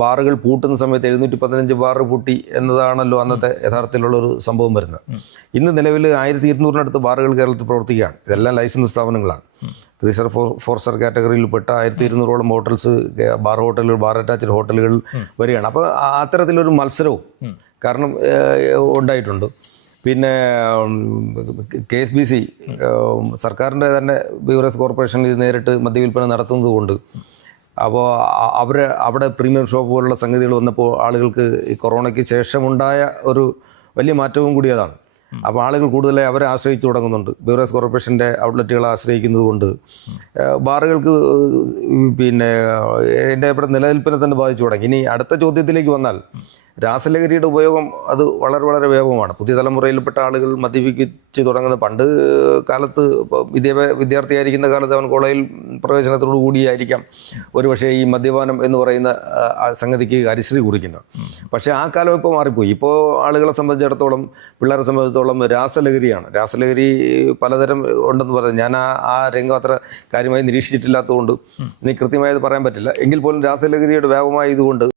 ബാറുകൾ പൂട്ടുന്ന സമയത്ത് 715 ബാർ പൂട്ടി എന്നതാണല്ലോ അന്നത്തെ യഥാർത്ഥത്തിലുള്ളൊരു സംഭവം വരുന്നത്. ഇന്ന് നിലവിൽ 1200-നടുത്ത് ബാറുകൾ കേരളത്തിൽ പ്രവർത്തിക്കുകയാണ്. ഇതെല്ലാം ലൈസൻസ് സ്ഥാപനങ്ങളാണ്. 3 സ്റ്റാർ 4 സ്റ്റാർ കാറ്റഗറിയിൽപ്പെട്ട 1200ഓളം ഹോട്ടൽസ്, ബാർ ഹോട്ടലുകൾ, ബാർ അറ്റാച്ച്ഡ് ഹോട്ടലുകൾ വരികയാണ്. അപ്പോൾ അത്തരത്തിലൊരു മത്സരവും കാരണം ഉണ്ടായിട്ടുണ്ട്. പിന്നെ KSBC സർക്കാരിൻ്റെ തന്നെ ബീവറേജ് കോർപ്പറേഷൻ ഇത് നേരിട്ട് മദ്യവിൽപ്പന നടത്തുന്നത് കൊണ്ട് അപ്പോൾ അവിടെ പ്രീമിയം ഷോപ്പ് പോലുള്ള സംഗതികൾ വന്നപ്പോൾ ആളുകൾക്ക് ഈ കൊറോണയ്ക്ക് ശേഷമുണ്ടായ ഒരു വലിയ മാറ്റവും കൂടി അതാണ്. അപ്പോൾ ആളുകൾ കൂടുതലായി അവരെ ആശ്രയിച്ചു തുടങ്ങുന്നുണ്ട്. ബീവറേജ് കോർപ്പറേഷൻ്റെ ഔട്ട്ലെറ്റുകളെ ആശ്രയിക്കുന്നത് കൊണ്ട് ബാറുകൾക്ക് പിന്നെ എൻ്റെ ഇവിടെ നിലനിൽപ്പിനെ തന്നെ ബാധിച്ചു തുടങ്ങി. ഇനി അടുത്ത ചോദ്യത്തിലേക്ക് വന്നാൽ രാസലഹരിയുടെ ഉപയോഗം അത് വളരെ വളരെ വ്യാപകമാണ്. പുതിയ തലമുറയിൽപ്പെട്ട ആളുകൾ മദ്യപിച്ച് തുടങ്ങുന്ന പണ്ട് കാലത്ത് വിദ്യാർത്ഥിയായിരിക്കുന്ന കാലത്ത് അവൻ കോളേജിൽ പ്രവേശനത്തോടു കൂടിയായിരിക്കാം ഒരുപക്ഷെ ഈ മദ്യപാനം എന്ന് പറയുന്ന സംഗതിക്ക് അരിശ്രീ കുറിക്കുന്നത്. പക്ഷേ ആ കാലം ഇപ്പോൾ മാറിപ്പോയി. ഇപ്പോൾ ആളുകളെ സംബന്ധിച്ചിടത്തോളം, പിള്ളേരെ സംബന്ധിച്ചിടത്തോളം രാസലഹരിയാണ്. രാസലഹരി പലതരം ഉണ്ടെന്ന് പറയുന്നത് ഞാൻ ആ രംഗം അത്ര കാര്യമായി നിരീക്ഷിച്ചിട്ടില്ലാത്തതുകൊണ്ട് എനിക്ക് കൃത്യമായത് പറയാൻ പറ്റില്ല. എങ്കിൽ പോലും രാസലഹരിയുടെ വ്യാപകമായതുകൊണ്ട്